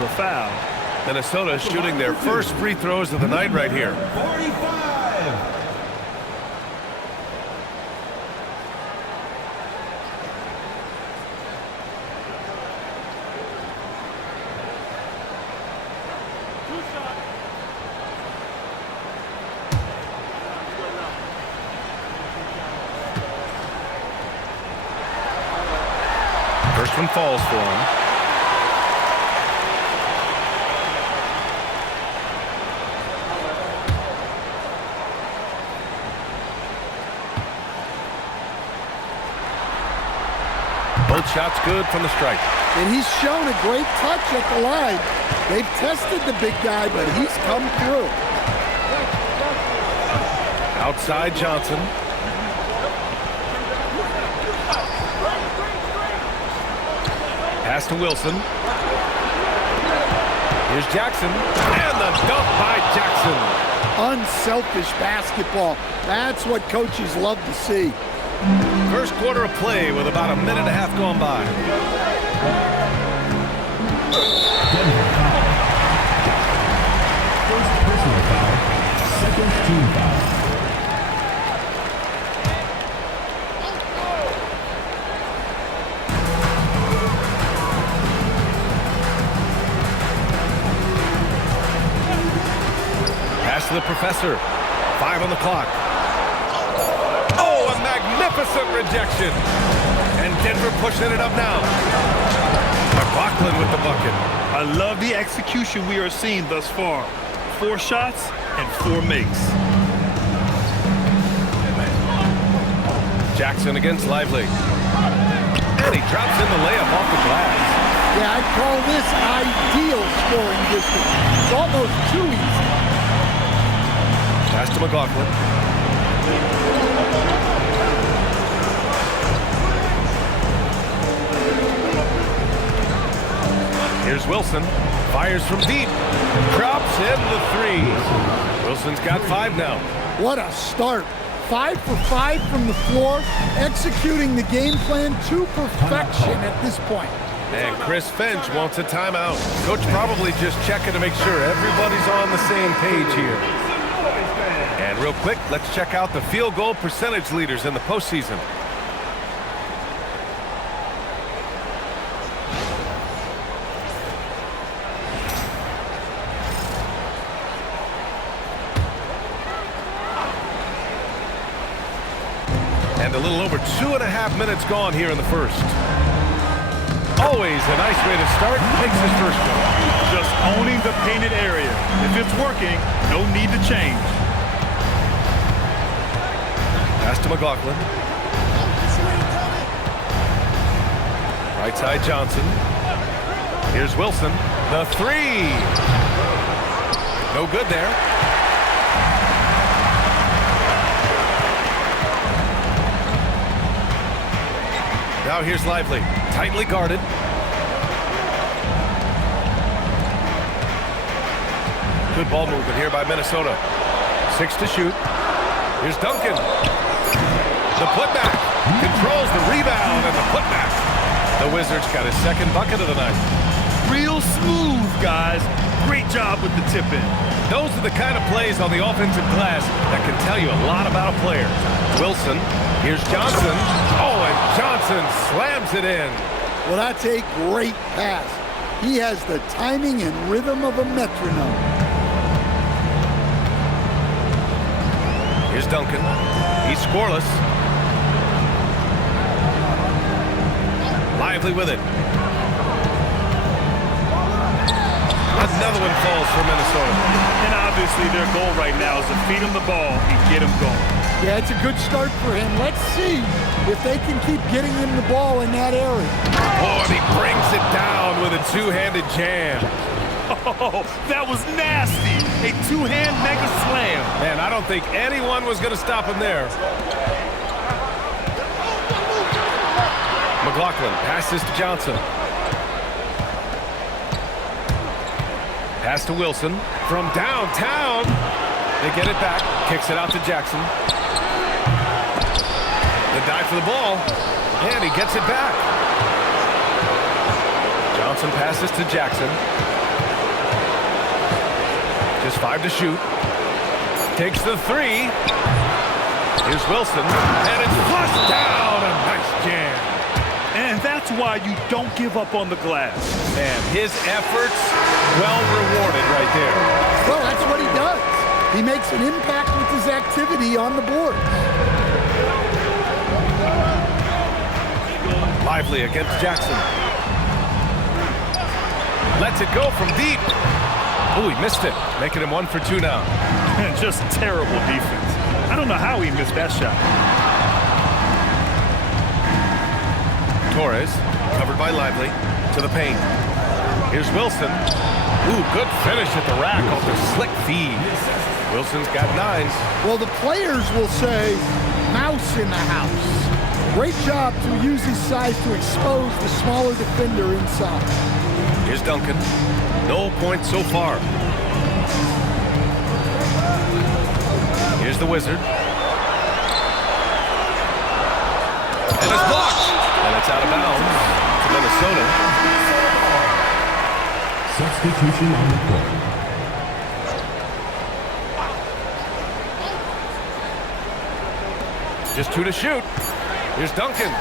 was a foul. Minnesota shooting their first free throws of the night right here. 45. First one falls for him. Both shots good from the stripe. And he's shown a great touch at the line. They've tested the big guy, but he's come through. Outside Johnson. Pass to Wilson. Here's Jackson. And the dunk by Jackson. Unselfish basketball. That's what coaches love to see. First quarter of play with about a minute and a half gone by. First personal foul. Second team foul. Pass to the professor. 5 on the clock. Oh, a magnificent rejection. And Denver pushing it up now. McLaughlin with the bucket. I love the execution we are seeing thus far. 4 shots and 4 makes. Jackson against Lively. And he drops in the layup off the glass. Yeah, I'd call this ideal scoring distance. It's almost too easy. Pass to McLaughlin. Here's Wilson. Fires from deep. Drops in the 3. Wilson's got 5 now. What a start. 5 for 5 from the floor, executing the game plan to perfection at this point. And Chris Finch wants a timeout. Coach probably just checking to make sure everybody's on the same page here. And real quick, let's check out the field goal percentage leaders in the postseason. And a little over 2.5 minutes gone here in the first. Always a nice way to start. Makes his first one. Just owning the painted area. If it's working, no need to change. Pass to McLaughlin. Right side Johnson. Here's Wilson. The 3. No good there. Now here's Lively. Tightly guarded. Good ball movement here by Minnesota. 6 to shoot. Here's Duncan. The putback. Controls the rebound and the putback. The Wizards got his second bucket of the night. Real smooth, guys. Great job with the tip-in. Those are the kind of plays on the offensive glass that can tell you a lot about a player. Wilson. Here's Johnson. Oh, and Johnson slams it in. Well, that's a great pass. He has the timing and rhythm of a metronome. Here's Duncan. He's scoreless. Lively with it. Another one falls for Minnesota. And obviously their goal right now is to feed him the ball and get him going. Yeah, it's a good start for him. Let's see if they can keep getting him the ball in that area. Oh, and he brings it down with a two-handed jam. Oh, that was nasty. A two-hand mega slam. Man, I don't think anyone was going to stop him there. McLaughlin passes to Johnson. Pass to Wilson from downtown. They get it back. Kicks it out to Jackson. The dive for the ball. And he gets it back. Johnson passes to Jackson. Just 5 to shoot. Takes the 3. Here's Wilson, and it's flushed down. A nice jam. And that's why you don't give up on the glass. Man, his efforts well rewarded right there. Well, that's what he does. He makes an impact with his activity on the board. Lively against Jackson. Lets it go from deep. Oh, he missed it, making him 1 for 2 now. Just terrible defense. I don't know how he missed that shot. Torres, covered by Lively, to the paint. Here's Wilson. Ooh, good finish at the rack off the slick feed. Wilson's got 9. Well, the players will say, mouse in the house. Great job to use his size to expose the smaller defender inside. Here's Duncan. No points so far. Here's the Wizard. And it's blocked. And it's out of bounds to Minnesota. Substitution on the court. Just 2 to shoot. Here's Duncan.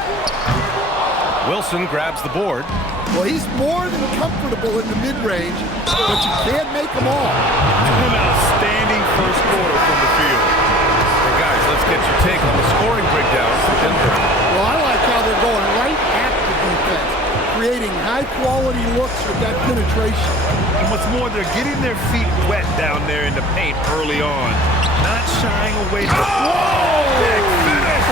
Wilson grabs the board. Well, he's more than comfortable in the mid-range, but you can't make them all. An outstanding first quarter from the field. Hey guys, let's get your take on the scoring breakdown for Denver. Well, I like how they're going right at the defense, creating high-quality looks with that penetration. And what's more, they're getting their feet wet down there in the paint early on. Not shying away from... Whoa! Big finish!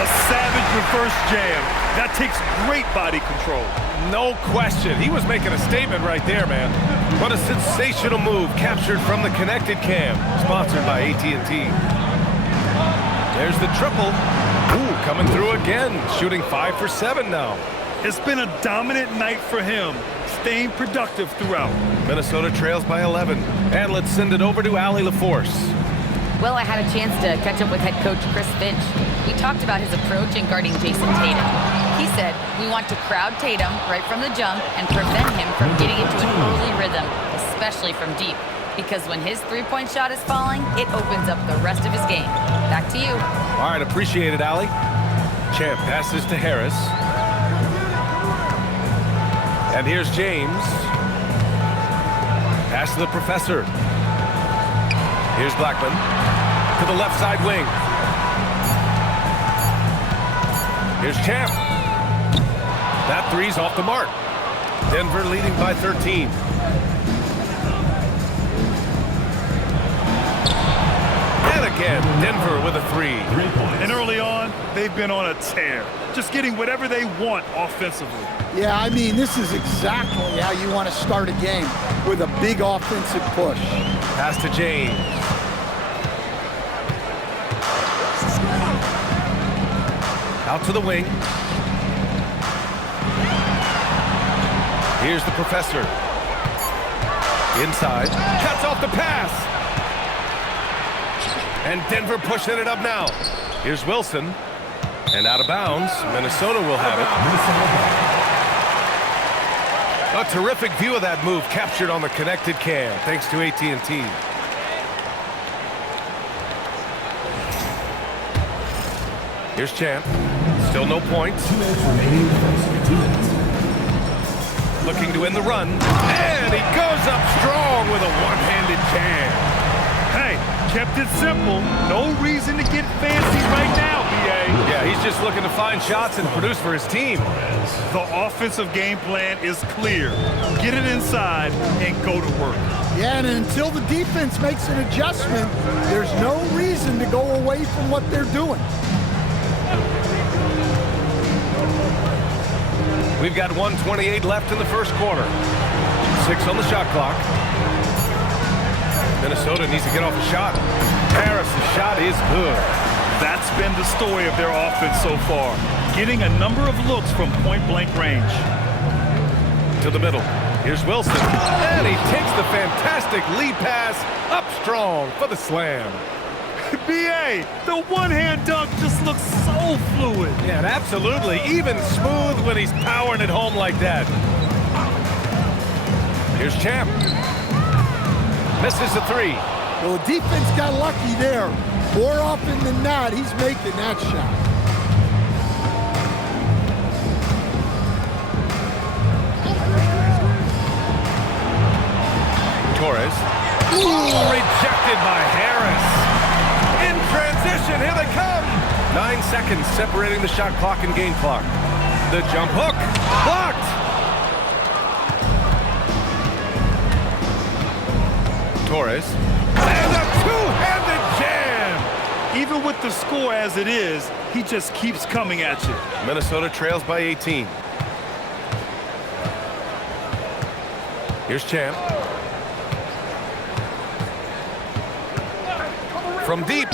A savage reverse jam. That takes great body control. No question. He was making a statement right there, man. What a sensational move captured from the connected cam. Sponsored by AT&T. There's the triple. Ooh, coming through again. Shooting 5 for 7 now. It's been a dominant night for him, staying productive throughout. Minnesota trails by 11. And let's send it over to Allie LaForce. Well, I had a chance to catch up with head coach Chris Finch. We talked about his approach in guarding Jason Tatum. He said, we want to crowd Tatum right from the jump and prevent him from getting into an early rhythm, especially from deep. Because when his three-point shot is falling, it opens up the rest of his game. Back to you. All right, appreciate it, Allie. Champ passes to Harris. And here's James. Pass to the professor. Here's Blackman to the left side wing. Here's Champ. That three's off the mark. Denver leading by 13. And again, Denver with a 3. 3 points. And early on, they've been on a tear, just getting whatever they want offensively. Yeah, I mean, this is exactly how you want to start a game, with a big offensive push. Pass to James. Out to the wing. Here's the professor. Inside. Cuts off the pass. And Denver pushing it up now. Here's Wilson. And out of bounds. Minnesota will have it. A terrific view of that move captured on the connected cam. Thanks to AT&T. Here's Champ. Still no points. 2 minutes remaining in the first. 2 minutes. Looking to win the run. And he goes up strong with a one-handed jam. Hey, kept it simple. No reason to get fancy right now, BA. Yeah, he's just looking to find shots and produce for his team. The offensive game plan is clear. Get it inside and go to work. Yeah, and until the defense makes an adjustment, there's no reason to go away from what they're doing. We've got 1:28 left in the first quarter. 6 on the shot clock. Minnesota needs to get off a shot. Harris' shot is good. That's been the story of their offense so far, getting a number of looks from point-blank range. To the middle. Here's Wilson. And he takes the fantastic lead pass up strong for the slam. BA, the one-hand dunk just looks so fluid. Yeah, and absolutely. Even smooth when he's powering it home like that. Here's Champ. Misses the three. Well, the defense got lucky there. More often than not, he's making that shot. Torres. Ooh, rejected by Harris. In transition, here they come. 9 seconds separating the shot clock and game clock. The jump hook, blocked. Torres. And a two-handed jam. Even with the score as it is, he just keeps coming at you. Minnesota trails by 18. Here's Champ. From deep.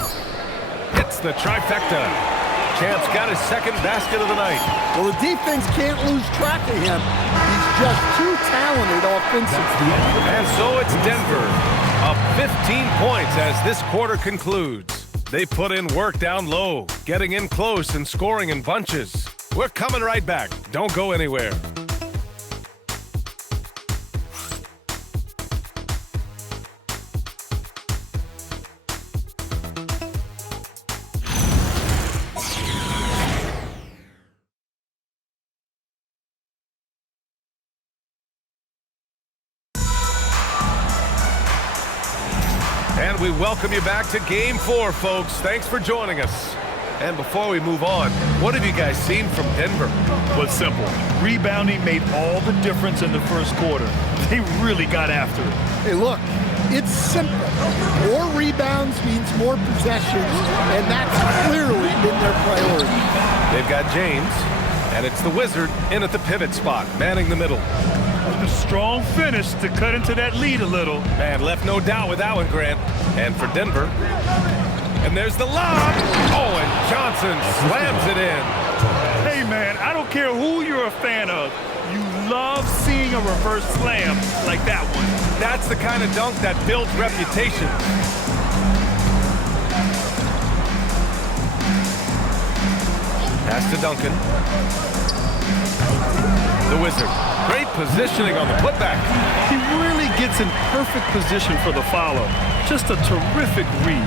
Hits the trifecta. Champ's got his second basket of the night. Well, the defense can't lose track of him. He's just too talented offensively. And so it's Denver, up 15 points as this quarter concludes. They put in work down low, getting in close and scoring in bunches. We're coming right back. Don't go anywhere. And we welcome you back to Game 4, folks. Thanks for joining us. And before we move on, what have you guys seen from Denver? But simple. Rebounding made all the difference in the first quarter. They really got after it. Hey, look, it's simple. More rebounds means more possessions, and that's clearly been their priority. They've got James, and it's the Wizard in at the pivot spot, manning the middle. With a strong finish to cut into that lead a little. Man, left no doubt with that one, Grant. And for Denver, and there's the lob. Oh, and Johnson slams it in. Hey, man, I don't care who you're a fan of. You love seeing a reverse slam like that one. That's the kind of dunk that builds reputation. Pass to Duncan. The Wizard. Great positioning on the putback. He really gets in perfect position for the follow. Just a terrific read.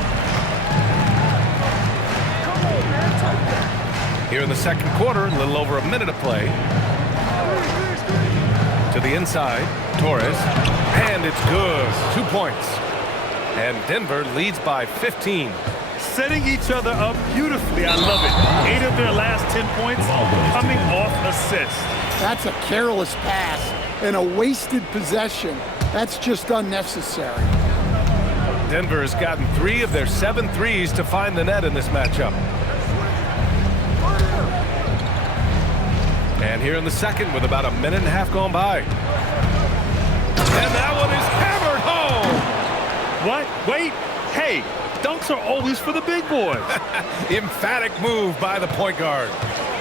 Here in the second quarter, a little over a minute of play. To the inside, Torres. And it's good. 2 points. And Denver leads by 15. Setting each other up beautifully. I love it. 8 of their last 10 points coming off assists. That's a careless pass and a wasted possession. That's just unnecessary. Denver has gotten 3 of their 7 threes to find the net in this matchup. And here in the second with about a minute and a half gone by. And that one is hammered home. What? Wait. Hey, dunks are always for the big boys. Emphatic move by the point guard.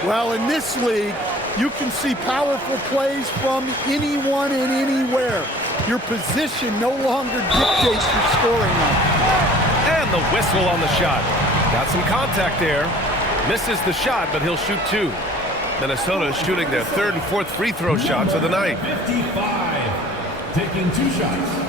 Well, in this league, you can see powerful plays from anyone and anywhere. Your position no longer dictates your scoring line. And the whistle on the shot. Got some contact there. Misses the shot, but he'll shoot 2. Minnesota is shooting their 3rd and 4th free throw shots of the night. 55. Taking 2 shots.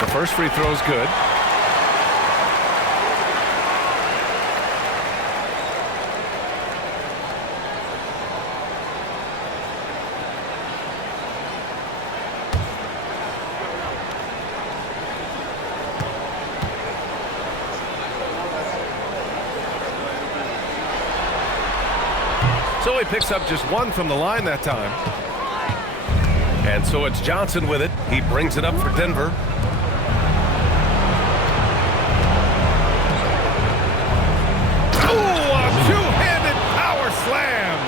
The first free throw is good. So he picks up just 1 from the line that time. And so it's Johnson with it. He brings it up for Denver. Ooh, a two-handed power slam.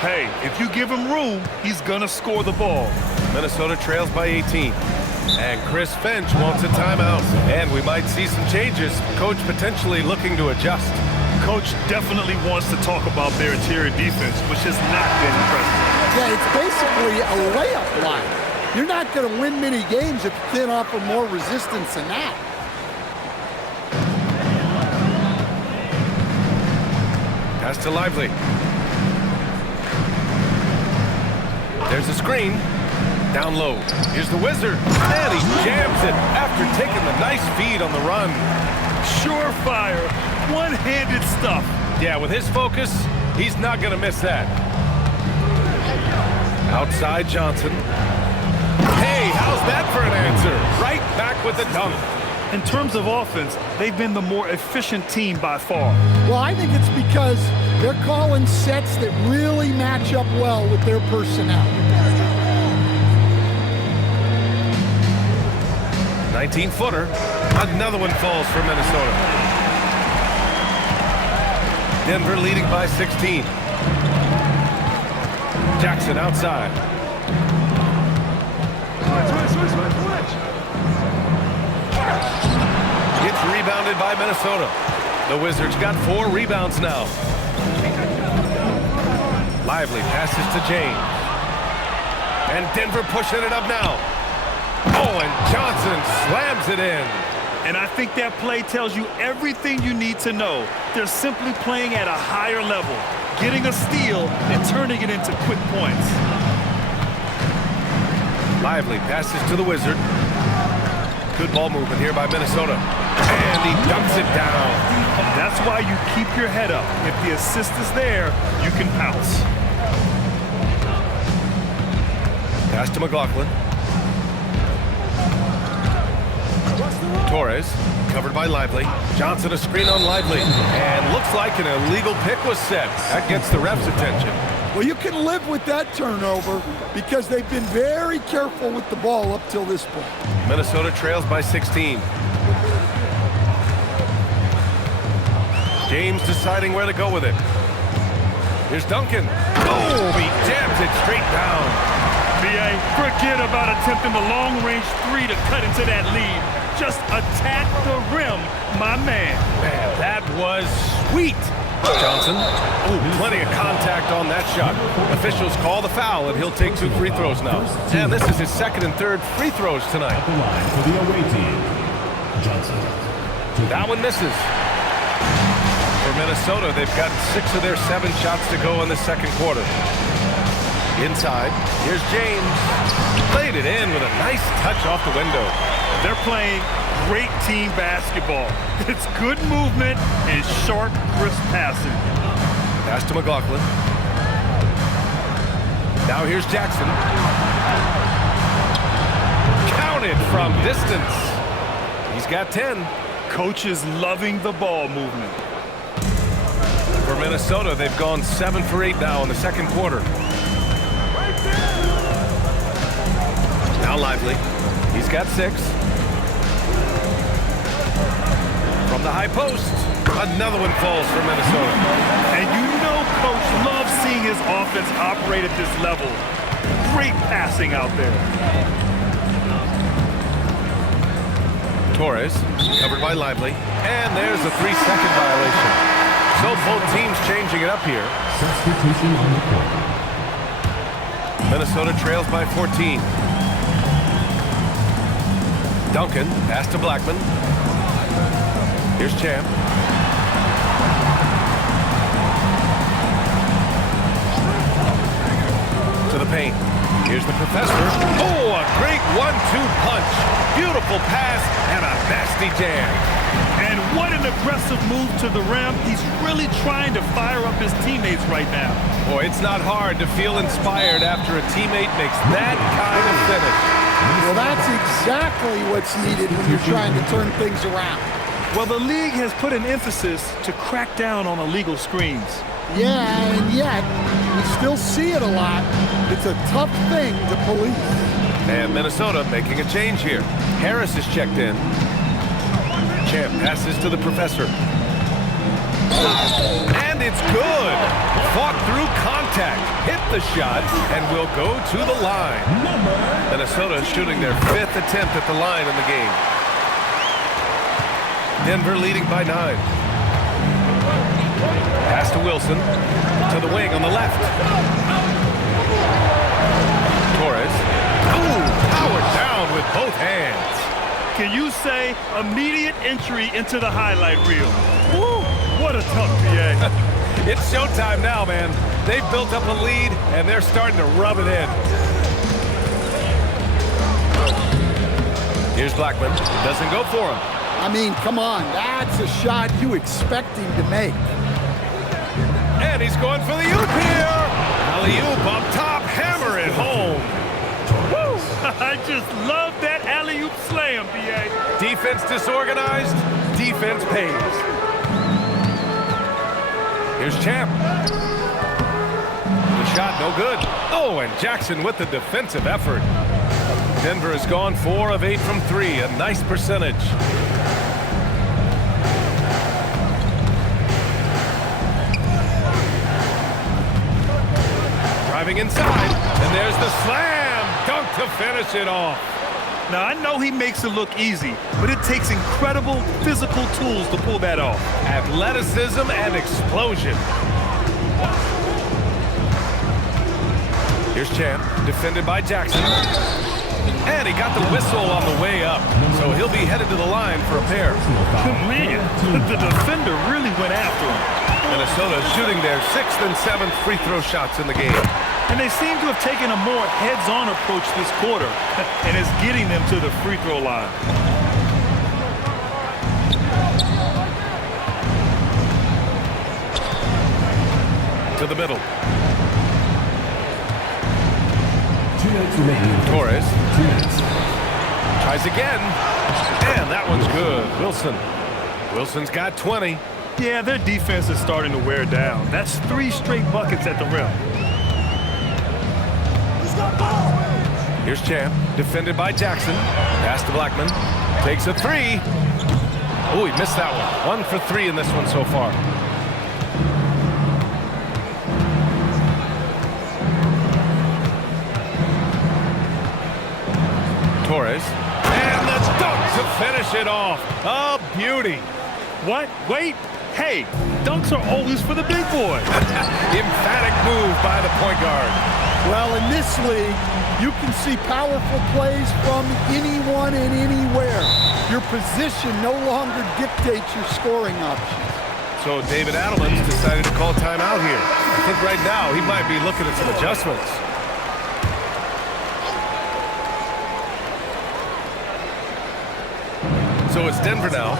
Hey, if you give him room, he's gonna score the ball. Minnesota trails by 18. And Chris Finch wants a timeout. And we might see some changes. Coach potentially looking to adjust. Coach definitely wants to talk about their interior defense, which has not been impressive. Yeah, it's basically a layup line. You're not going to win many games if you can't offer more resistance than that. Pass to Lively. There's a screen. Down low. Here's the Wizard. And he jams it after taking the nice feed on the run. Surefire, one-handed stuff. Yeah, with his focus, he's not going to miss that. Outside Johnson. Hey, how's that for an answer? Right back with the dunk. In terms of offense, they've been the more efficient team by far. Well, I think it's because they're calling sets that really match up well with their personnel. 19-footer. Another one falls for Minnesota. Denver leading by 16. Jackson outside. It's rebounded by Minnesota. The Wizards got 4 rebounds now. Lively passes to James. And Denver pushing it up now. Oh, and Johnson slams it in. And I think that play tells you everything you need to know. They're simply playing at a higher level, getting a steal and turning it into quick points. Lively passes to the Wizard. Good ball movement here by Minnesota. And he dumps it down. That's why you keep your head up. If the assist is there, you can pounce. Pass to McLaughlin. Torres, covered by Lively. Johnson a screen on Lively. And looks like an illegal pick was set. That gets the ref's attention. Well, you can live with that turnover because they've been very careful with the ball up till this point. Minnesota trails by 16. James deciding where to go with it. Here's Duncan. Oh, he jams it straight down. BA, forget about attempting the long-range 3 to cut into that lead. Just attack the rim, my man. Man, that was sweet. Johnson. Oh, plenty of contact on that shot. Officials call the foul, and he'll take 2 free throws now. And this is his second and third free throws tonight. At the line for the away team, Johnson. That one misses. For Minnesota, they've got 6 of their 7 shots to go in the second quarter. Inside, here's James. Played it in with a nice touch off the window. They're playing great team basketball. It's good movement and sharp, crisp passing. Pass to McLaughlin. Now here's Jackson. Counted from distance. He's got 10. Coach is loving the ball movement. For Minnesota, they've gone 7 for 8 now in the second quarter. Now Lively. He's got 6. From the high post, another one falls for Minnesota. And you know Coach loves seeing his offense operate at this level. Great passing out there. Torres, covered by Lively. And there's a 3-second violation. So both teams changing it up here. Substitution on the court. Minnesota trails by 14. Duncan, pass to Blackman. Here's Champ. To the paint. Here's the Professor. Oh, a great 1-2 punch. Beautiful pass and a nasty jam. And what an aggressive move to the rim. He's really trying to fire up his teammates right now. Boy, it's not hard to feel inspired after a teammate makes that kind of finish. Well, that's exactly what's needed when you're trying to turn things around. Well, the league has put an emphasis to crack down on illegal screens. Yeah, and yet, we still see it a lot. It's a tough thing to police. And Minnesota making a change here. Harris is checked in. Champ passes to the Professor. And it's good. Fought through contact, hit the shot, and will go to the line. Minnesota shooting their 5th attempt at the line in the game. Denver leading by 9. to Wilson. To the wing on the left. Torres. Ooh, powered down with both hands. Can you say immediate entry into the highlight reel? Woo, what a tough PA. It's showtime now, man. They've built up a lead, and they're starting to rub it in. Here's Blackman. Doesn't go for him. I mean, come on. That's a shot you expect him to make. And he's going for the oop here. Alley-oop up top. Hammer it home. Woo! I just love that alley-oop slam, PA. Defense disorganized. Defense pays. Here's Champ. The shot, no good. Oh, and Jackson with the defensive effort. Denver has gone 4 of 8 from 3. A nice percentage. Driving inside, and there's the slam. Dunk to finish it off. Now, I know he makes it look easy, but it takes incredible physical tools to pull that off. Athleticism and explosion. Here's Champ, defended by Jackson. And he got the whistle on the way up, so he'll be headed to the line for a pair. Man, the defender really went after him. Minnesota shooting their 6th and 7th free throw shots in the game. And they seem to have taken a more heads-on approach this quarter, and it's getting them to the free throw line. To the middle. 2 minutes remaining. Torres 2 minutes. tries again, and that one's good. Wilson's got 20. Yeah, their defense is starting to wear down. That's 3 straight buckets at the rim. Here's Champ, defended by Jackson. Pass to Blackman. Takes a 3. Oh, he missed that one. 1 for 3 in this one so far. Torres. And the dunk to finish it off. A beauty. What? Wait. Hey, dunks are always for the big boys. Emphatic move by the point guard. Well, in this league, you can see powerful plays from anyone and anywhere. Your position no longer dictates your scoring options. So David Adelman's decided to call timeout here. I think right now he might be looking at some adjustments. So it's Denver now.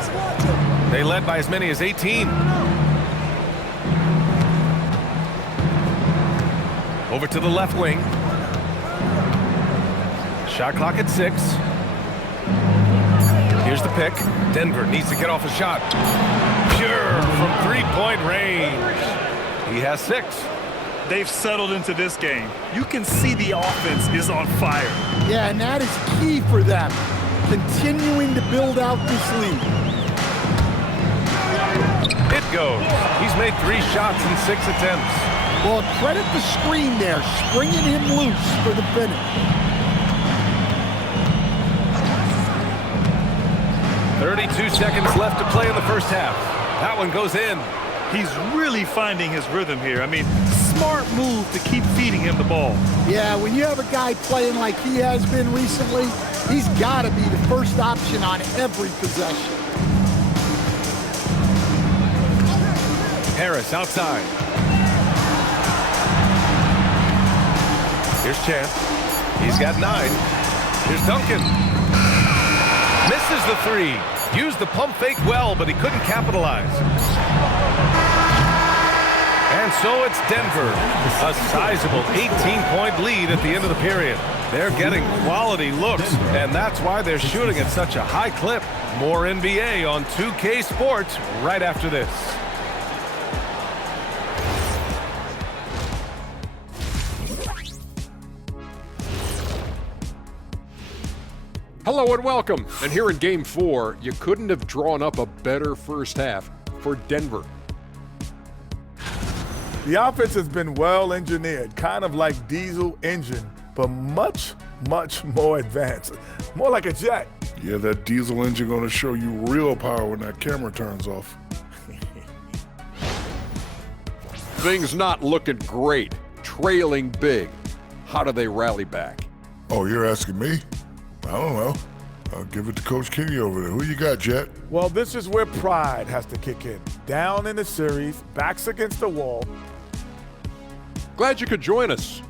They led by as many as 18. Over to the left wing. Shot clock at 6. Here's the pick. Denver needs to get off a shot. Pure from 3-point range. He has 6. They've settled into this game. You can see the offense is on fire. Yeah, and that is key for them, continuing to build out this lead. It goes. He's made 3 shots in 6 attempts. Well, credit the screen there, springing him loose for the finish. 32 seconds left to play in the first half. That one goes in. He's really finding his rhythm here. I mean, smart move to keep feeding him the ball. Yeah, when you have a guy playing like he has been recently, he's got to be the first option on every possession. Harris outside. Here's Champ. He's got 9. Here's Duncan. Misses the 3. Used the pump fake well, but he couldn't capitalize. And so it's Denver. A sizable 18-point lead at the end of the period. They're getting quality looks, and that's why they're shooting at such a high clip. More NBA on 2K Sports right after this. Hello and welcome. And here in Game 4, you couldn't have drawn up a better first half for Denver. The offense has been well engineered, kind of like diesel engine, but much, much more advanced. More like a jet. Yeah, that diesel engine gonna show you real power when that camera turns off. Things not looking great, trailing big. How do they rally back? Oh, you're asking me? I don't know. I'll give it to Coach Kenny over there. Who you got, Jet? Well, this is where pride has to kick in. Down in the series, backs against the wall. Glad you could join us.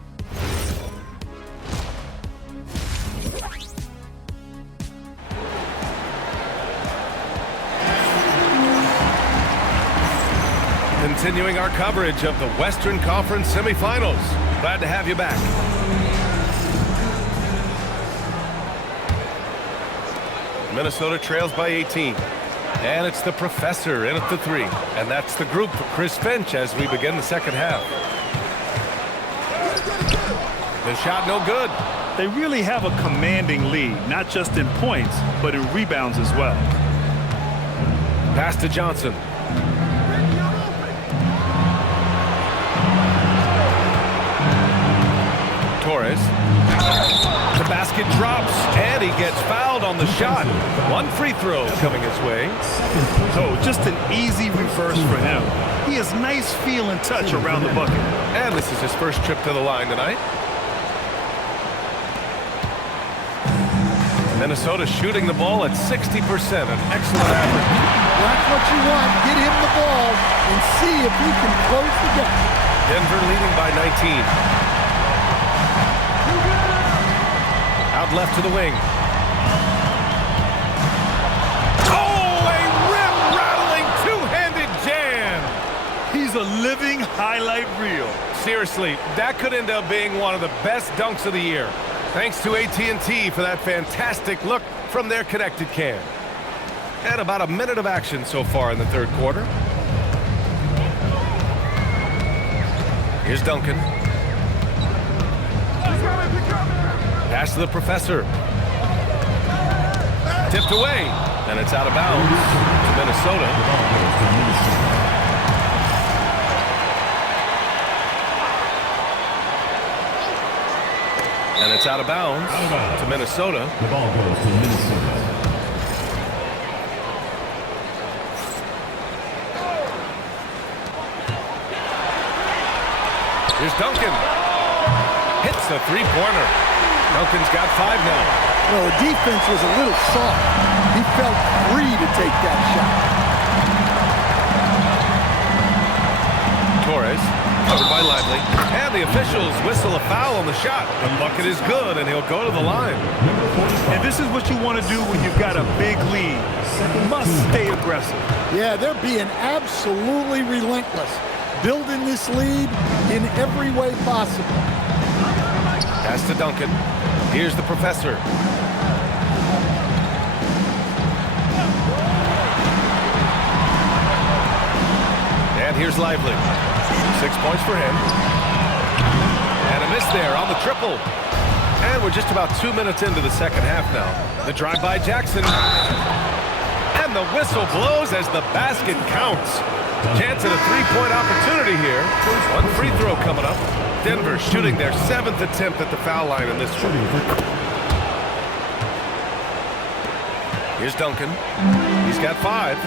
Continuing our coverage of the Western Conference semifinals. Glad to have you back. Minnesota trails by 18. And it's the professor in at the 3. And that's the group for Chris Finch as we begin the second half. The shot no good. They really have a commanding lead, not just in points, but in rebounds as well. Pass to Johnson. Torres. The basket drops, and he gets fouled on the shot. One free throw coming his way. Oh, just an easy reverse for him. He has nice feel and touch around the bucket. And this is his first trip to the line tonight. Minnesota shooting the ball at 60%, an excellent average. That's what you want. Get him the ball and see if he can close the gap. Denver leading by 19. Out left to the wing. Oh, a rim-rattling two-handed jam. He's a living highlight reel. Seriously, that could end up being one of the best dunks of the year. Thanks to AT&T for that fantastic look from their connected cam. And about a minute of action so far in the third quarter. Here's Duncan. Pass to the professor. Tipped away, and it's out of bounds to Minnesota. And it's out of bounds to Minnesota. The ball goes to Minnesota. Here's Duncan. Hits a three-pointer. Duncan's got 5 now. Well, the defense was a little soft. He felt free to take that shot. Torres, covered by Lively. And the officials whistle a foul on the shot. The bucket is good, and he'll go to the line. And this is what you want to do when you've got a big lead. Must stay aggressive. Yeah, they're being absolutely relentless, building this lead in every way possible. Pass to Duncan. Here's the professor. And here's Lively. 6 points for him. And a miss there on the triple. And we're just about 2 minutes into the second half now. The drive by Jackson. And the whistle blows as the basket counts. Chance at a three-point opportunity here. One free throw coming up. Denver shooting their 7th attempt at the foul line in this one. Here's Duncan. He's got 5.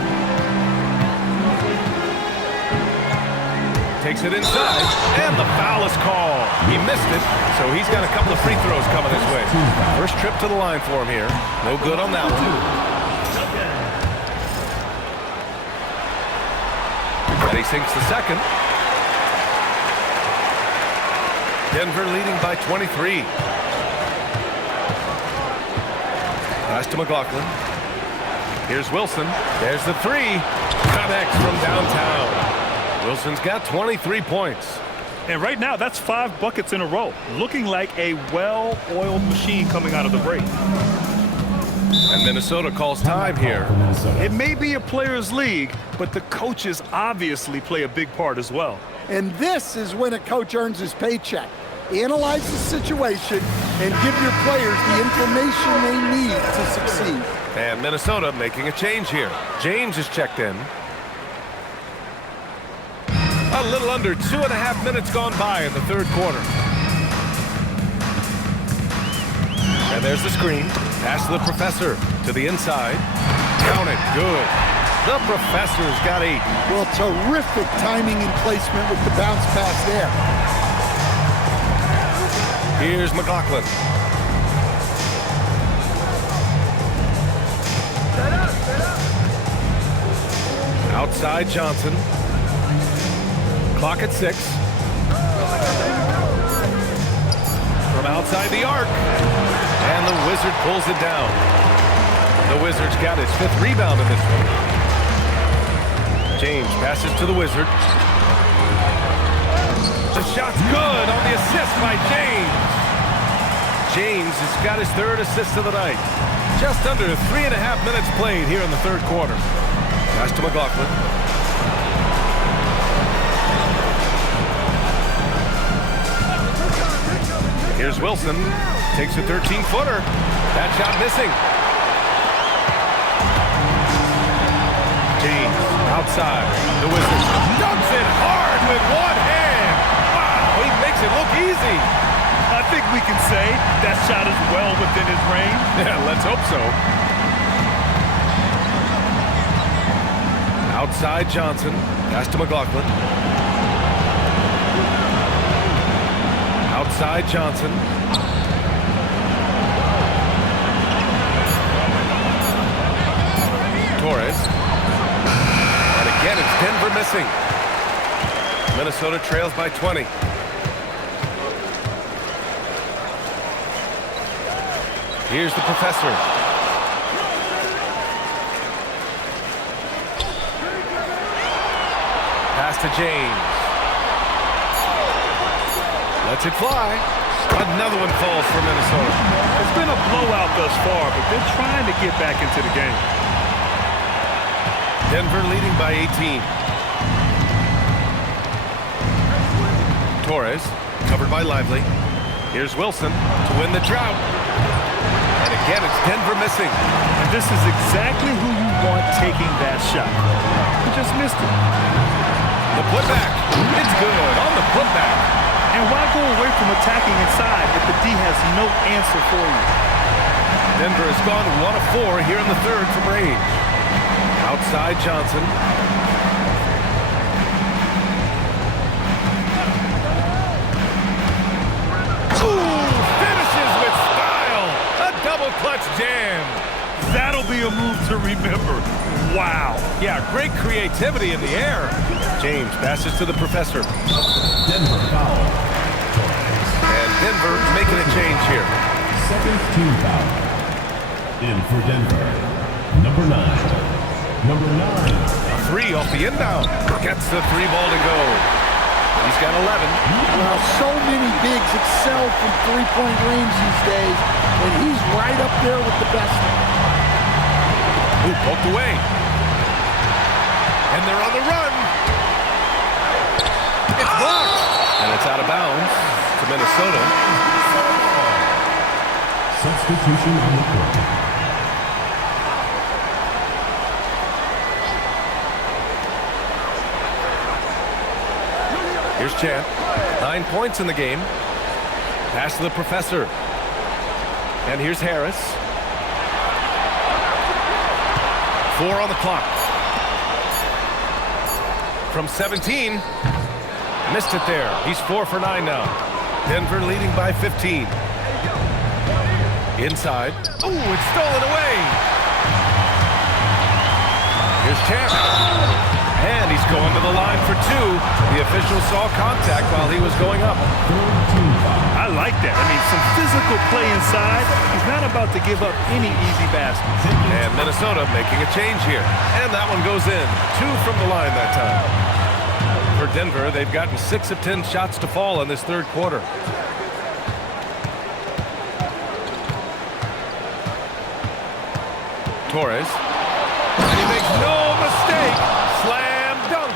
Takes it inside, and the foul is called. He missed it, so he's got a couple of free throws coming his way. First trip to the line for him here. No good on that one. And he sinks the second. Denver leading by 23. Pass to McLaughlin. Here's Wilson. There's the 3. Connects from downtown. Wilson's got 23 points. And right now, that's 5 buckets in a row. Looking like a well-oiled machine coming out of the break. And Minnesota calls time here. It may be a players' league, but the coaches obviously play a big part as well. And this is when a coach earns his paycheck. Analyze the situation and give your players the information they need to succeed. And Minnesota making a change here. James is checked in. A little under 2.5 minutes gone by in the third quarter. And there's the screen. Pass to the professor to the inside. Count it. Good. The professor's got 8. Well, terrific timing and placement with the bounce pass there. Here's McLaughlin. Outside Johnson. Clock at 6. From outside the arc. And the Wizard pulls it down. The Wizard's got his 5th rebound in this one. James passes to the Wizard. The shot's good on the assist by James. James has got his 3rd assist of the night. Just under 3.5 minutes played here in the 3rd quarter. Pass to McLaughlin. Here's Wilson. Takes a 13-footer. That shot missing. James outside. The Wizards dunks it hard with one hand. Wow, he makes it look easy. I think we can say that shot is well within his range. Yeah, let's hope so. Outside Johnson. Pass to McLaughlin. Outside Johnson. Torres. And again, it's Denver missing. Minnesota trails by 20. Here's the professor. Pass to James. Lets it fly. Another one falls for Minnesota. It's been a blowout thus far, but they're trying to get back into the game. Denver leading by 18. Torres, covered by Lively. Here's Wilson to win the drought. And again, it's Denver missing. And this is exactly who you want taking that shot. He just missed it. The putback. It's good on the putback. And why go away from attacking inside if the D has no answer for you? Denver has gone 1 of 4 here in the 3rd from range. Outside Johnson. Ooh, finishes with style. A double clutch jam. That'll be a move to remember. Wow. Yeah, great creativity in the air. James passes to the professor. Denver foul. And Denver making a change here. Second team foul. In for Denver. Number 9. Number 9. A 3 off the inbound. Gets the 3-ball to go. He's got 11. Well, so many bigs excel from three-point range these days, and he's right up there with the best of them. Ooh, poked away. And they're on the run. It's blocked. And it's out of bounds to Minnesota. Substitution on the court. Here's Chan. 9 points in the game. Pass to the professor. And here's Harris. 4 on the clock. From 17. Missed it there. He's 4 for 9 now. Denver leading by 15. Inside. Ooh, it's stolen away. Here's Chan. And he's going to the line for 2. The official saw contact while he was going up. I like that. I mean, some physical play inside. He's not about to give up any easy baskets. And Minnesota making a change here. And that one goes in. 2 from the line that time. For Denver, they've gotten 6 of 10 shots to fall in this 3rd quarter. Torres. And he makes no mistake. Slam dunk.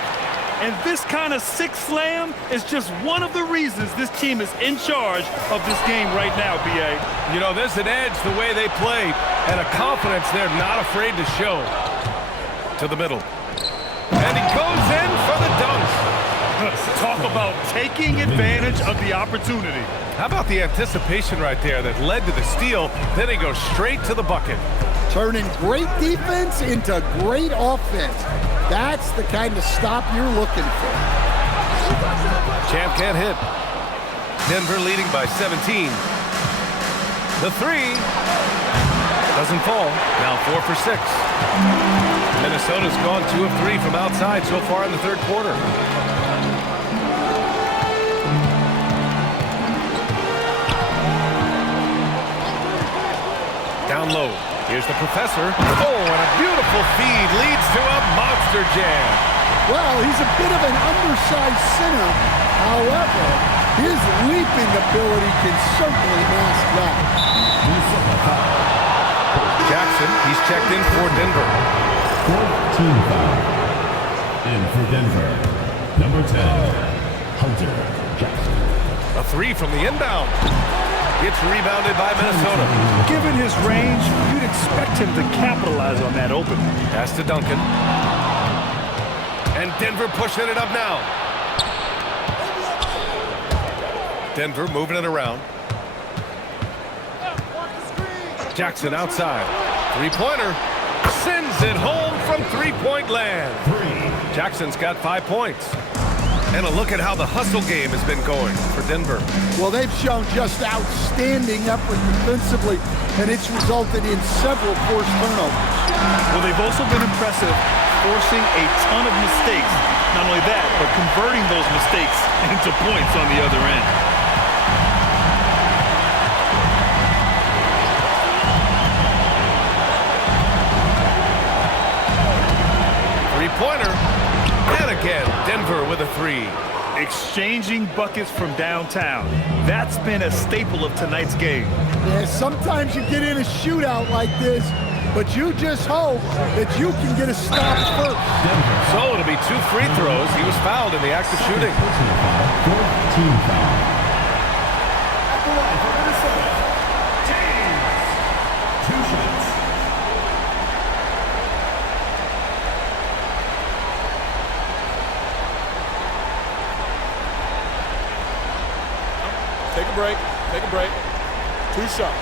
And this kind of sick slam is just one of the reasons this team is in charge of this game right now, B.A. You know, there's an edge the way they play and a confidence they're not afraid to show. To the middle. And he goes in for the dunk. Talk about taking advantage of the opportunity. How about the anticipation right there that led to the steal? Then he goes straight to the bucket. turning great defense into great offense. That's the kind of stop you're looking for. Champ can't hit. Denver leading by 17. The three doesn't fall. Now 4 for 6. Minnesota's gone 2 of 3 from outside so far in the third quarter. Down low. Here's the professor. Oh, and a beautiful feed leads to a monster jam. Well, he's a bit of an undersized center. However, his leaping ability can certainly mask that. Jackson, he's checked in for Denver. 14 foul. In for Denver, number 10, Hunter Jackson. A three from the inbound. It's rebounded by Minnesota. Given his range, you'd expect him to capitalize on that opening. Pass to Duncan. And Denver pushing it up now. Denver moving it around. Jackson outside. Three-pointer. Sends it home from three-point land. Jackson's got 5 points. And a look at how the hustle game has been going for Denver. Well, they've shown just outstanding effort defensively, and it's resulted in several forced turnovers. Well, they've also been impressive, forcing a ton of mistakes. Not only that, but converting those mistakes into points on the other end. Three-pointer. And again, Denver with a three. Exchanging buckets from downtown. That's been a staple of tonight's game. Yeah, sometimes you get in a shootout like this, but you just hope that you can get a stop first. So it'll be 2 free throws. He was fouled in the act of shooting. 14 foul. Take a break. Take a break. 2 shots.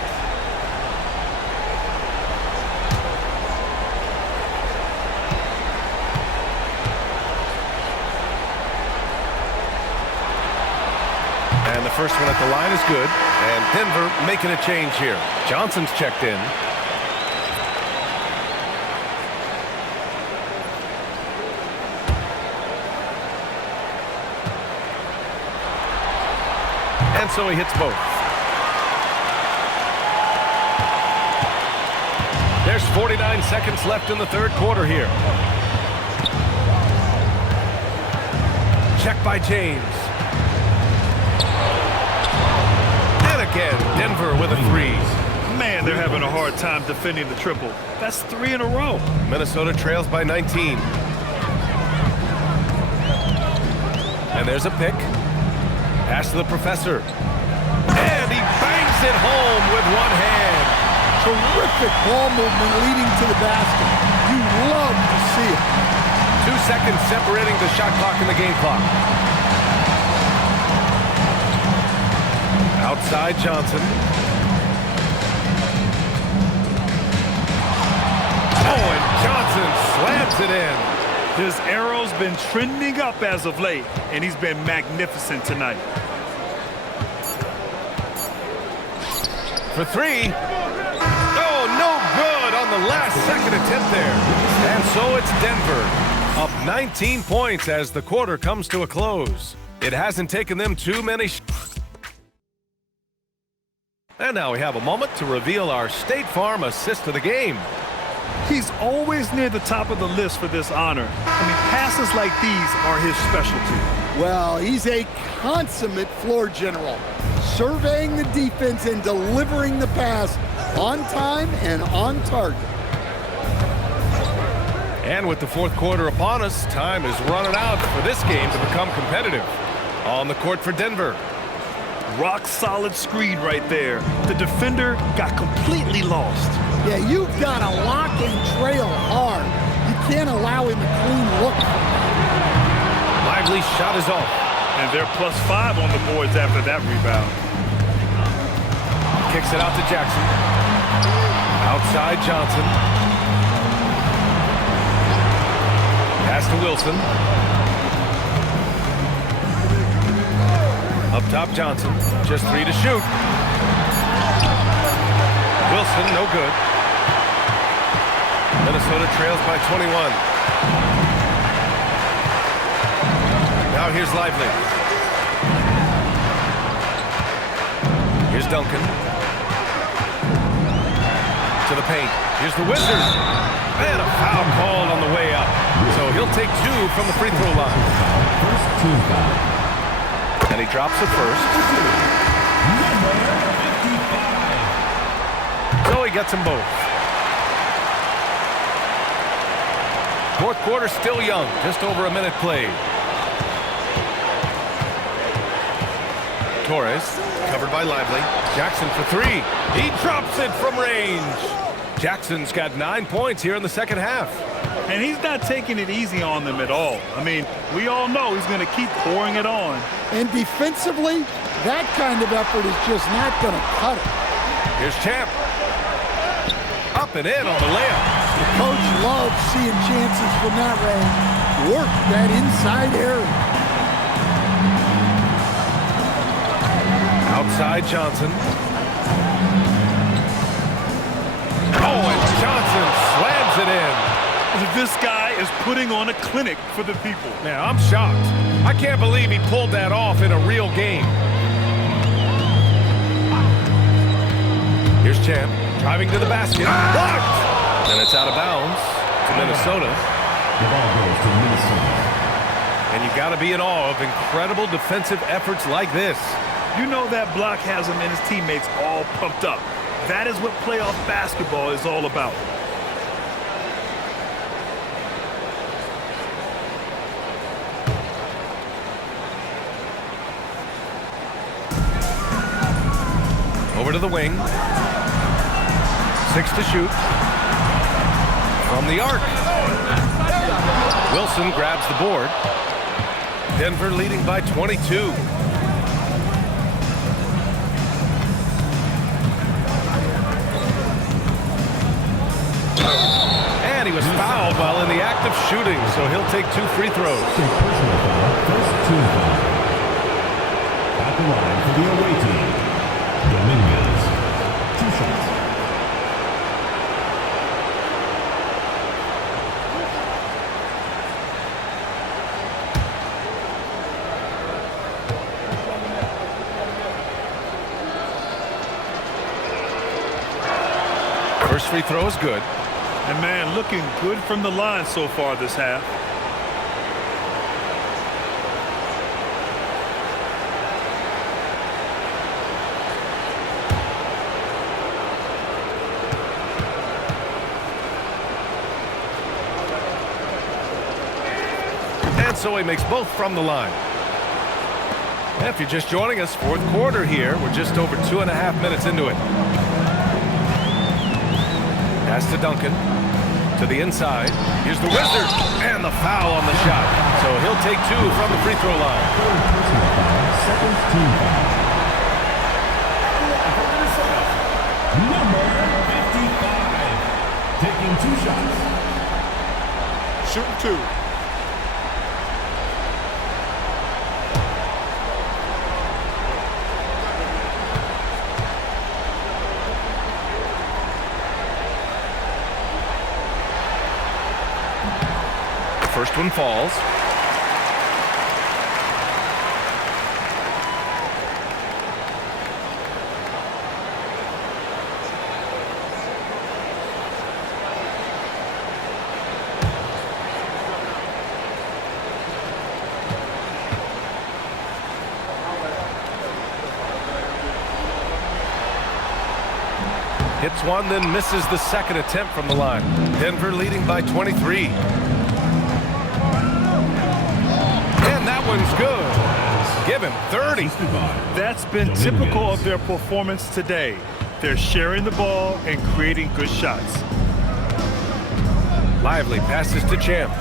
And the first one at the line is good. And Denver making a change here. Johnson's checked in. And so he hits both. There's 49 seconds left in the third quarter here. Check by James. And again, Denver with a three. Man, they're having a hard time defending the triple. That's 3 in a row. Minnesota trails by 19. And there's a pick. Pass to the professor. And he bangs it home with one hand. Terrific ball movement leading to the basket. You love to see it. 2 seconds separating the shot clock and the game clock. Outside Johnson. Oh, and Johnson slams it in. His arrow's been trending up as of late, and he's been magnificent tonight. For three. Oh, no good on the last second attempt there. And so it's Denver, up 19 points as the quarter comes to a close. It hasn't taken them too many And now we have a moment to reveal our State Farm assist of the game. He's always near the top of the list for this honor. I mean, passes like these are his specialty. Well, he's a consummate floor general, surveying the defense and delivering the pass on time and on target. And with the fourth quarter upon us, time is running out for this game to become competitive. On the court for Denver. Rock solid screen right there. The defender got completely lost. Yeah, you've got to lock and trail hard. You can't allow him a clean look. Lively's shot is off. And they're +5 on the boards after that rebound. Kicks it out to Jackson. Outside Johnson. Pass to Wilson. Up top Johnson. Just 3 to shoot. Wilson, no good. Minnesota trails by 21. Now here's Lively. Here's Duncan. To the paint. Here's the Wizards. And a foul called on the way up. So he'll take 2 from the free throw line. First team foul. And he drops it first. So he gets them both. Fourth quarter still young. Just over a minute played. Torres, covered by Lively. Jackson for 3. He drops it from range. Jackson's got 9 points here in the second half. And he's not taking it easy on them at all. I mean, we all know he's going to keep pouring it on. And defensively, that kind of effort is just not going to cut it. Here's Champ. Up and in on the layup. The coach loves seeing chances from that range. Work that inside area. Outside Johnson. Oh, and Johnson slams it in. This guy is putting on a clinic for the people. Man, I'm shocked. I can't believe he pulled that off in a real game. Here's Champ, driving to the basket. Blocked! And it's out of bounds to Minnesota. The ball goes to Minnesota. And you got to be in awe of incredible defensive efforts like this. You know that block has him and his teammates all pumped up. That is what playoff basketball is all about. Over to the wing. 6 to shoot. From the arc. Wilson grabs the board. Denver leading by 22. And he was fouled while in the act of shooting, so he'll take 2 free throws. Personal foul. First team foul. At the line for the away team. Dominguez. 2 shots. First free throw is good. And man, looking good from the line so far this half. And so he makes both from the line. And if you're just joining us, fourth quarter here. We're just over 2.5 minutes into it. Pass to Duncan. To the inside. Here's the Wizards. And the foul on the shot. So he'll take 2 from the free throw line. Personal foul. Second team foul. Number 55. Taking 2 shots. Shooting 2. First one falls. Hits one, then misses the second attempt from the line. Denver leading by 23. And that one's good. Give him 30. That's been typical of their performance today. They're sharing the ball and creating good shots. Lively passes to Champ.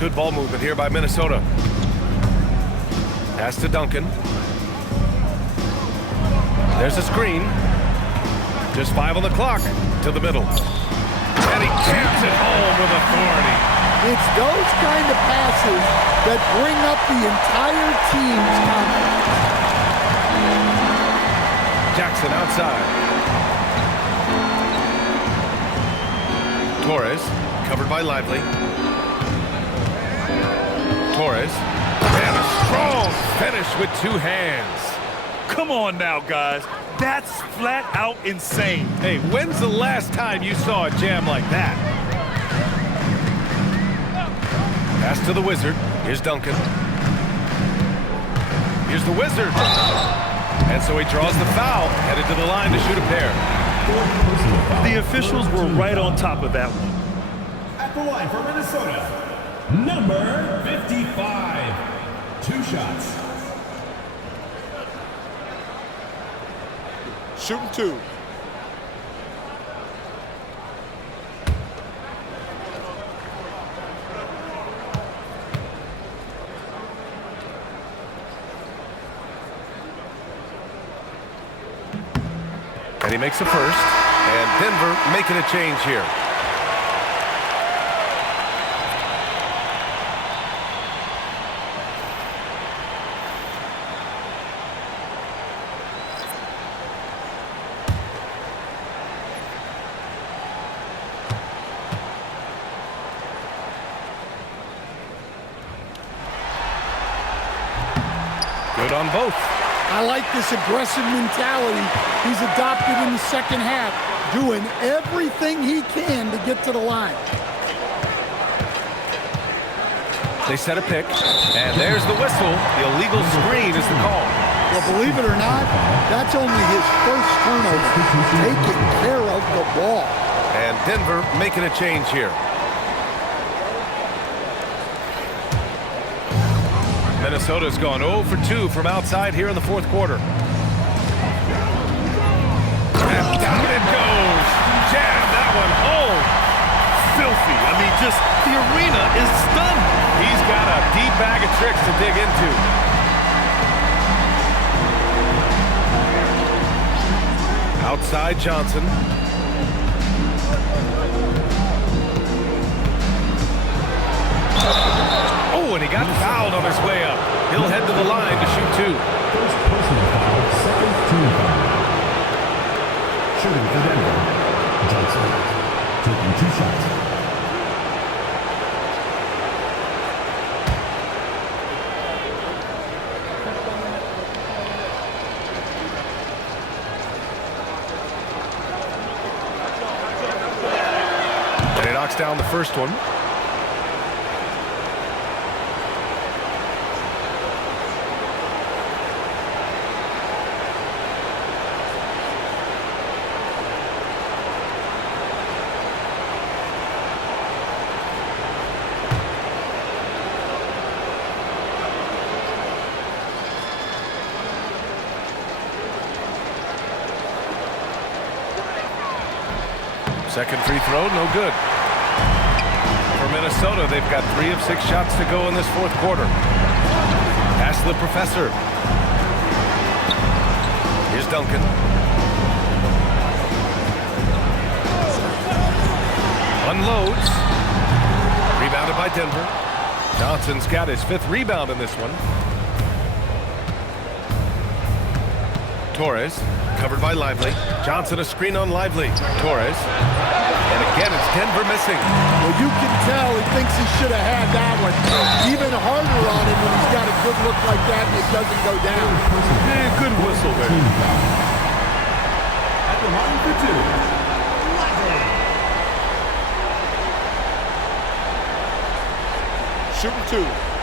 Good ball movement here by Minnesota. Pass to Duncan. There's a screen. Just 5 on the clock. To the middle. And he jams it home with authority. It's those kind of passes that bring up the entire team's confidence. Jackson outside. Torres, covered by Lively. Torres, and a strong finish with 2 hands. Come on now, guys. That's flat out insane. Hey, when's the last time you saw a jam like that? Pass to the Wizard. Here's Duncan. Here's the Wizard. And so he draws the foul, headed to the line to shoot a pair. The officials were right on top of that one. At the line for Minnesota, number 55. 2 shots. Shooting 2. And he makes a first. And Denver making a change here. Good on both. I like this aggressive mentality he's adopted in the second half, doing everything he can to get to the line. They set a pick, and there's the whistle. The illegal screen is the call. Well, believe it or not, that's only his first turnover, taking care of the ball. And Denver making a change here. Minnesota's gone 0 for 2 from outside here in the 4th quarter. And down it goes. Jam that one home. Filthy. I mean, just the arena is stunned. He's got a deep bag of tricks to dig into. Outside Johnson. Oh, and he got fouled on his way up. He'll head to the line to shoot 2. First personal foul, second team foul. Shooting for Denver, Johnson. Taking 2 shots. And he knocks down the first one. Second free throw, no good. For Minnesota, they've got 3 of 6 shots to go in this 4th quarter. Pass to the professor. Here's Duncan. Unloads. Rebounded by Denver. Johnson's got his 5th rebound in this one. Torres, covered by Lively. Johnson a screen on Lively. Torres. And again, it's Denver missing. Well, you can tell he thinks he should have had that one. Even harder on him when he's got a good look like that and it doesn't go down. Yeah, good whistle there. At the line for 2, Lively. Shooting 2.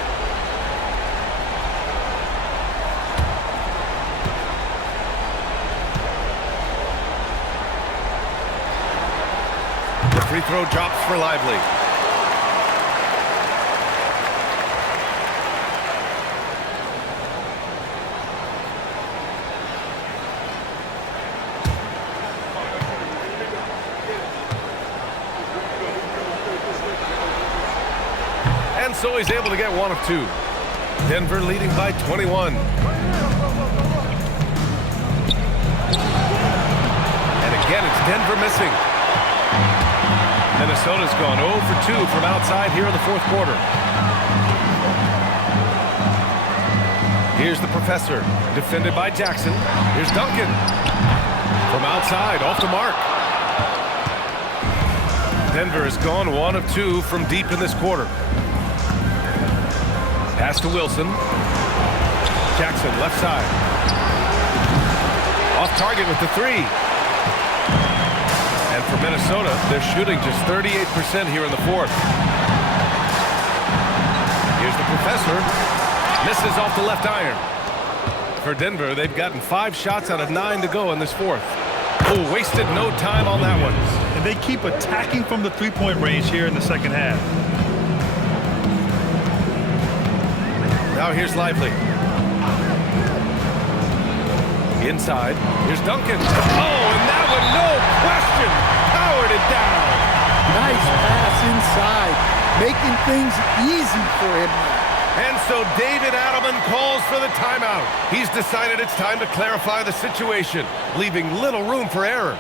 Free throw drops for Lively. And so he's able to get 1 of 2. Denver leading by 21. And Again, it's Denver missing. Minnesota's gone 0 for 2 from outside here in the fourth quarter. Here's the professor, defended by Jackson. Here's Duncan. From outside, off the mark. Denver has gone 1 of 2 from deep in this quarter. Pass to Wilson. Jackson, left side. Off target with the 3. And for Minnesota, they're shooting just 38% here in the fourth. Here's the professor. Misses off the left iron. For Denver, they've gotten 5 shots out of 9 to go in this fourth. Oh, wasted no time on that one. And they keep attacking from the three-point range here in the second half. Now here's Lively. Inside. Here's Duncan. Oh, and that one, no question, powered it down. Nice pass inside, making things easy for him. And so David Adelman calls for the timeout. He's decided it's time to clarify the situation, leaving little room for error.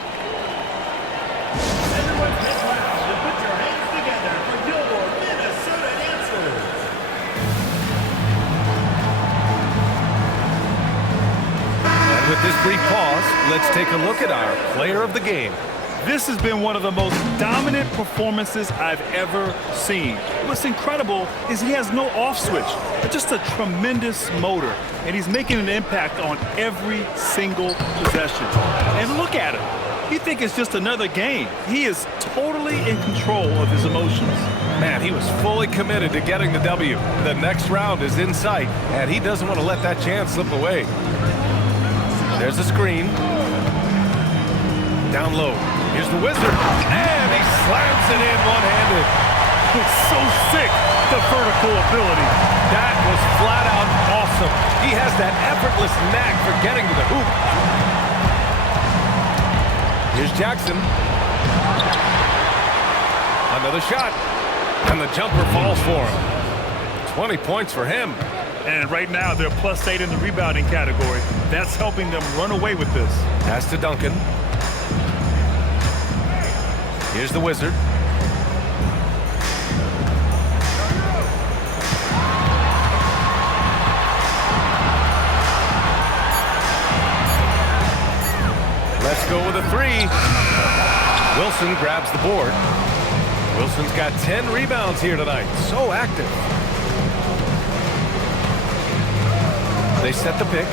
Everyone get loud and put your hands together for your Minnesota answers. And with this brief pause, let's take a look at our player of the game. This has been one of the most dominant performances I've ever seen. What's incredible is he has no off switch, just a tremendous motor, and he's making an impact on every single possession. And look at him. You think it's just another game. He is totally in control of his emotions. Man, he was fully committed to getting the W. The next round is in sight, and he doesn't want to let that chance slip away. There's a screen. Down low. Here's the Wizard, and he slams it in one-handed. It's so sick, the vertical ability. That was flat out awesome. He has that effortless knack for getting to the hoop. Here's Jackson. Another shot, and the jumper falls for him. 20 points for him. And right now, they're +8 in the rebounding category. That's helping them run away with this. Pass to Duncan. Here's the Wizard. Let's go with a 3. Wilson grabs the board. Wilson's got 10 rebounds here tonight. So active. They set the pick.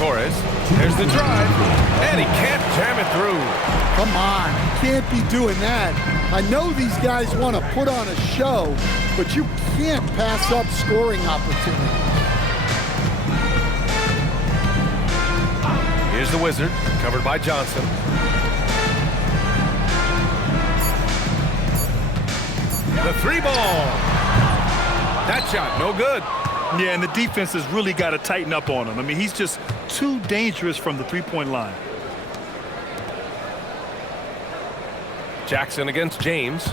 Torres. There's the drive. And he can't jam it through. Come on, you can't be doing that. I know these guys want to put on a show, but you can't pass up scoring opportunities. Here's the Wizard, covered by Johnson. The 3-ball. That shot, no good. Yeah, and the defense has really got to tighten up on him. I mean, he's just too dangerous from the three-point line. Jackson against James.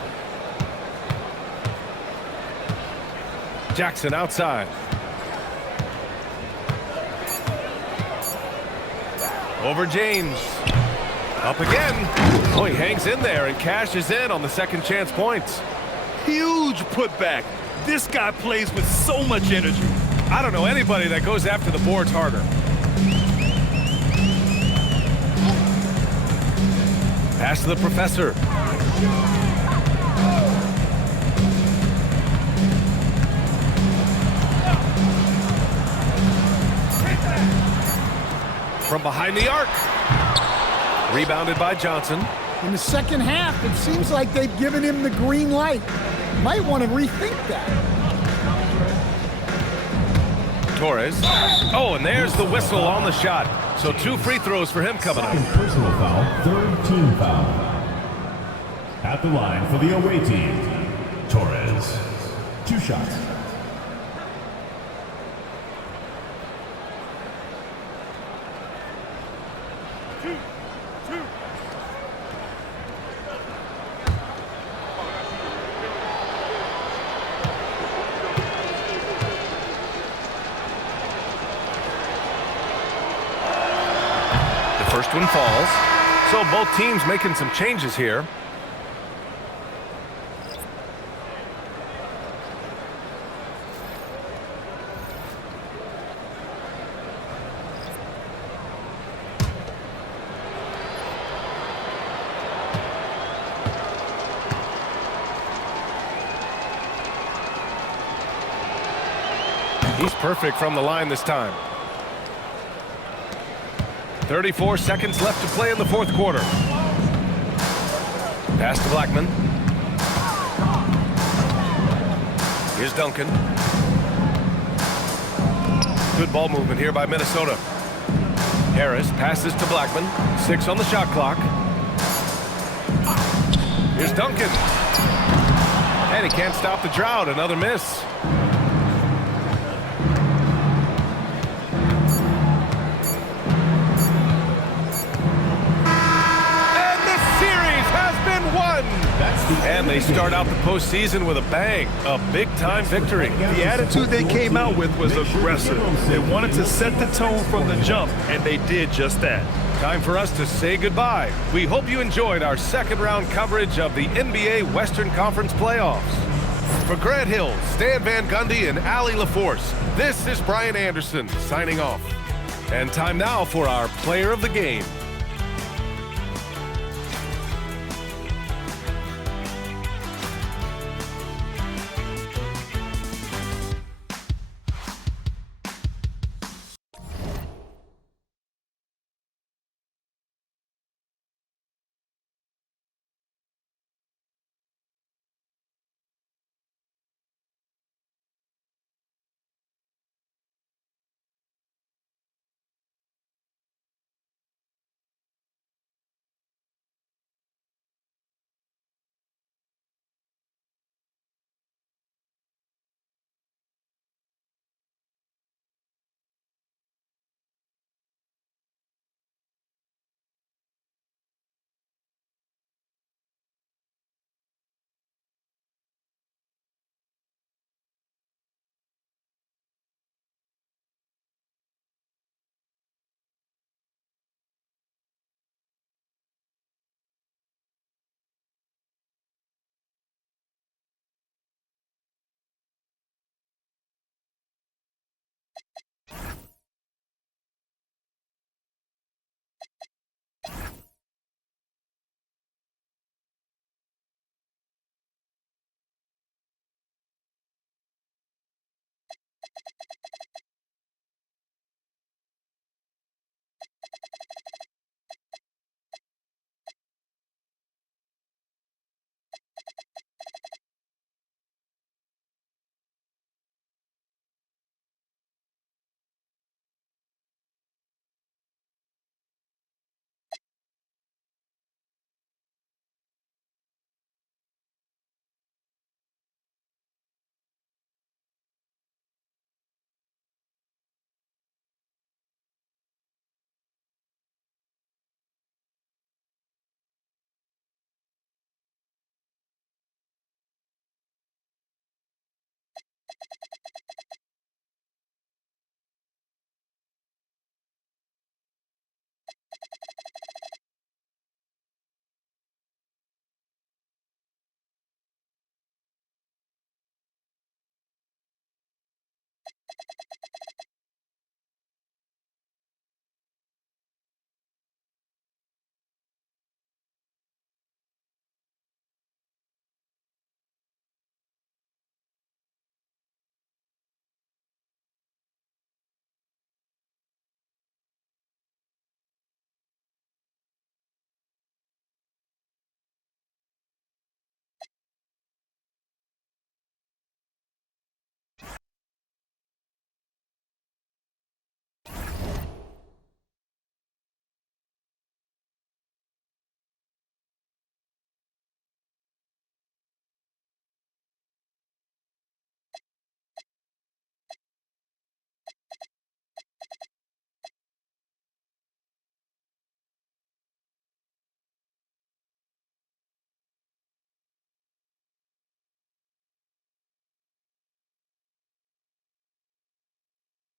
Jackson outside. Over James. Up again. Oh, he hangs in there and cashes in on the second chance points. Huge putback. This guy plays with so much energy. I don't know anybody that goes after the boards harder. Pass to the professor. From behind the arc. Rebounded by Johnson. In the second half, it seems like they've given him the green light. Might want to rethink that. Torres. Oh, and there's the whistle on the shot. So 2 free throws for him coming up. Personal foul, third team foul. At the line for the away team, Torres. 2 shots. First one falls. So both teams making some changes here. He's perfect from the line this time. 34 seconds left to play in the fourth quarter. Pass to Blackman. Here's Duncan. Good ball movement here by Minnesota. Harris passes to Blackman. 6 on the shot clock. Here's Duncan. And he can't stop the drought. Another miss. And they start out the postseason with a bang, a big-time victory. The attitude they came out with was aggressive. They wanted to set the tone from the jump, and they did just that. Time for us to say goodbye. We hope you enjoyed our second-round coverage of the NBA Western Conference playoffs. For Grant Hill, Stan Van Gundy, and Allie LaForce, this is Brian Anderson signing off. And time now for our player of the game.